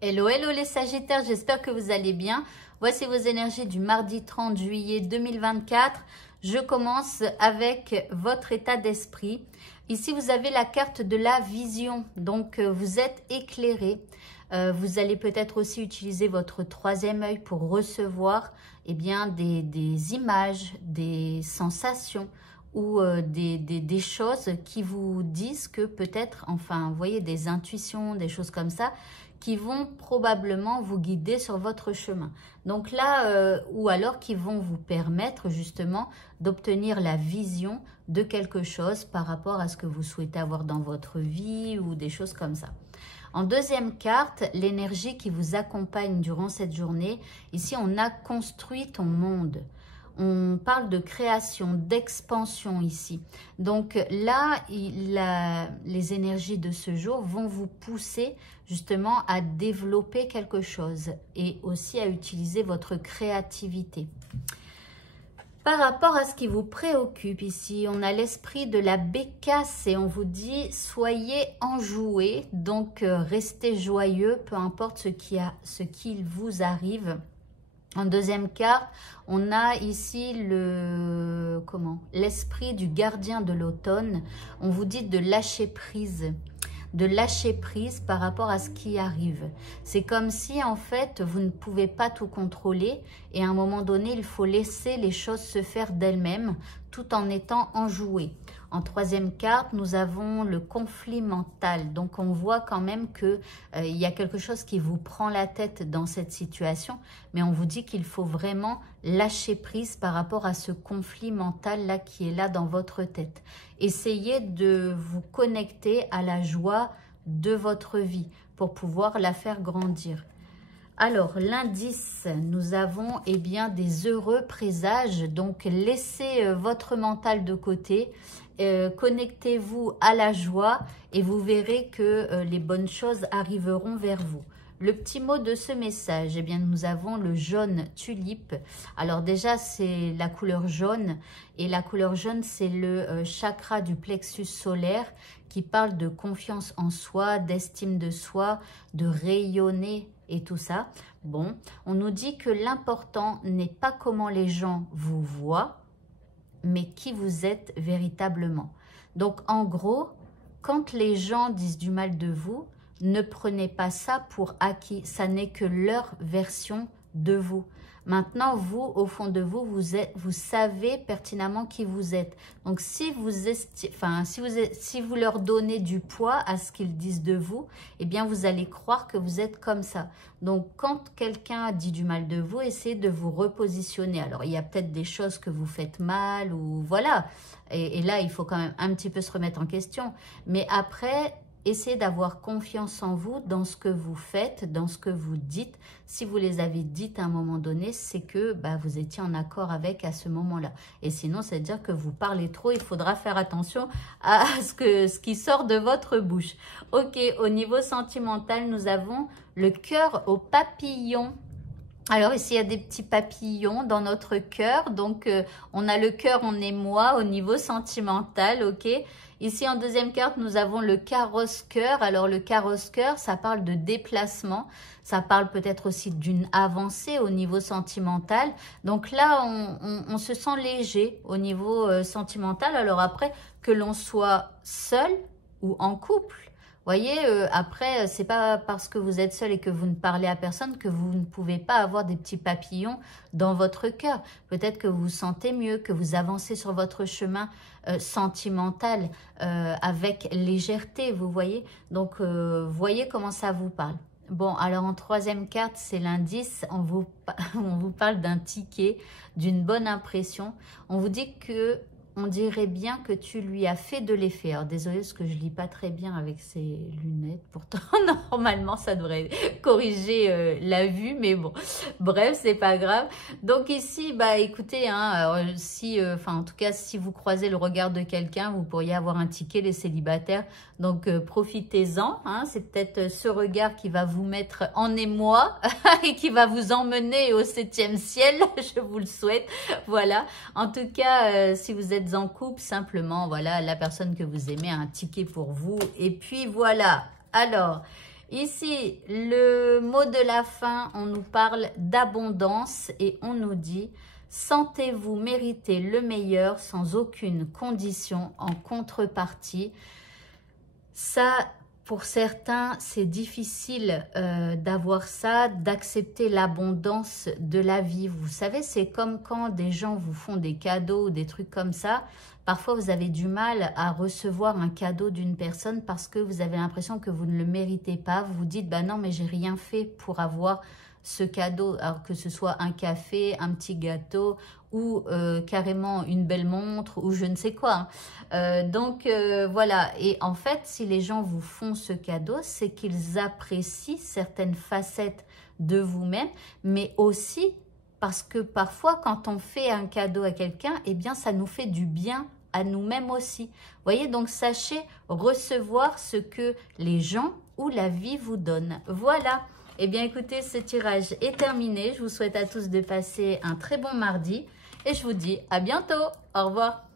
Hello, hello les Sagittaires, j'espère que vous allez bien. Voici vos énergies du mardi 30 juillet 2024. Je commence avec votre état d'esprit. Ici, vous avez la carte de la vision, donc vous êtes éclairé. Vous allez peut-être aussi utiliser votre troisième œil pour recevoir des images, des sensations ou des choses qui vous disent que peut-être, enfin, vous voyez, des intuitions, des choses comme ça, qui vont probablement vous guider sur votre chemin. Donc là, ou alors qui vont vous permettre justement d'obtenir la vision de quelque chose par rapport à ce que vous souhaitez avoir dans votre vie ou des choses comme ça. En deuxième carte, l'énergie qui vous accompagne durant cette journée. Ici, on a construit ton monde. On parle de création, d'expansion ici. Donc là, les énergies de ce jour vont vous pousser justement à développer quelque chose et aussi à utiliser votre créativité. Par rapport à ce qui vous préoccupe ici, on a l'esprit de la bécasse et on vous dit soyez enjoués, donc restez joyeux, peu importe ce qu'il vous arrive. En deuxième carte, on a ici l'esprit du gardien de l'automne. On vous dit de lâcher prise par rapport à ce qui arrive. C'est comme si en fait vous ne pouvez pas tout contrôler et à un moment donné il faut laisser les choses se faire d'elles-mêmes tout en étant enjoué. En troisième carte, nous avons le conflit mental. Donc on voit quand même que il y a quelque chose qui vous prend la tête dans cette situation, mais on vous dit qu'il faut vraiment lâcher prise par rapport à ce conflit mental là qui est là dans votre tête. Essayez de vous connecter à la joie de votre vie pour pouvoir la faire grandir. Alors, l'indice, nous avons des heureux présages. Donc, laissez votre mental de côté. Connectez-vous à la joie et vous verrez que les bonnes choses arriveront vers vous. Le petit mot de ce message, nous avons le jaune tulipe. Alors déjà, c'est la couleur jaune. Et la couleur jaune, c'est le chakra du plexus solaire qui parle de confiance en soi, d'estime de soi, de rayonner et tout ça. Bon, on nous dit que l'important n'est pas comment les gens vous voient, mais qui vous êtes véritablement. Donc, en gros, quand les gens disent du mal de vous, ne prenez pas ça pour acquis. Ça n'est que leur version de vous. Maintenant, vous, au fond de vous, vous savez pertinemment qui vous êtes. Donc, si vous leur donnez du poids à ce qu'ils disent de vous, eh bien, vous allez croire que vous êtes comme ça. Donc, quand quelqu'un dit du mal de vous, essayez de vous repositionner. Alors, il y a peut-être des choses que vous faites mal ou voilà. Et là, il faut quand même un petit peu se remettre en question. Mais après, essayez d'avoir confiance en vous, dans ce que vous faites, dans ce que vous dites. Si vous les avez dites à un moment donné, c'est que vous étiez en accord avec à ce moment-là. Et sinon, c'est-à-dire que vous parlez trop. Il faudra faire attention à ce qui sort de votre bouche. Ok, au niveau sentimental, nous avons le cœur au papillon. Alors ici, il y a des petits papillons dans notre cœur. Donc, on a le cœur en émoi au niveau sentimental, ok. Ici, en deuxième carte, nous avons le carrosse-cœur. Alors, le carrosse-cœur, ça parle de déplacement. Ça parle peut-être aussi d'une avancée au niveau sentimental. Donc là, on se sent léger au niveau sentimental. Alors après, que l'on soit seul ou en couple, voyez, après, c'est pas parce que vous êtes seul et que vous ne parlez à personne que vous ne pouvez pas avoir des petits papillons dans votre cœur. Peut-être que vous vous sentez mieux, que vous avancez sur votre chemin sentimental avec légèreté, vous voyez. Donc, voyez comment ça vous parle. Bon, alors en troisième carte, c'est l'indice. On vous parle d'un ticket, d'une bonne impression. On vous dit que on dirait bien que tu lui as fait de l'effet. Alors, désolée, parce que je lis pas très bien avec ces lunettes. Pourtant, normalement, ça devrait corriger la vue, mais bon. Bref, c'est pas grave. Donc ici, écoutez, hein, en tout cas, si vous croisez le regard de quelqu'un, vous pourriez avoir un ticket, les célibataires. Donc, profitez-en. Hein, c'est peut-être ce regard qui va vous mettre en émoi et qui va vous emmener au 7e ciel. Je vous le souhaite. Voilà. En tout cas, si vous êtes en couple, simplement, voilà, la personne que vous aimez a un ticket pour vous. Et puis, voilà. Alors, Ici, le mot de la fin, on nous parle d'abondance et on nous dit « Sentez-vous mériter le meilleur sans aucune condition en contrepartie ». Ça, pour certains, c'est difficile d'avoir ça, d'accepter l'abondance de la vie. Vous savez, c'est comme quand des gens vous font des cadeaux ou des trucs comme ça. Parfois, vous avez du mal à recevoir un cadeau d'une personne parce que vous avez l'impression que vous ne le méritez pas. Vous vous dites, bah non, mais j'ai rien fait pour avoir ce cadeau. Alors que ce soit un café, un petit gâteau ou carrément une belle montre ou je ne sais quoi. Donc, voilà. Et en fait, si les gens vous font ce cadeau, c'est qu'ils apprécient certaines facettes de vous-même, mais aussi parce que parfois, quand on fait un cadeau à quelqu'un, eh bien, ça nous fait du bien à nous-mêmes aussi. Vous voyez, donc sachez recevoir ce que les gens ou la vie vous donne. Voilà. Eh bien, écoutez, ce tirage est terminé. Je vous souhaite à tous de passer un très bon mardi et je vous dis à bientôt. Au revoir.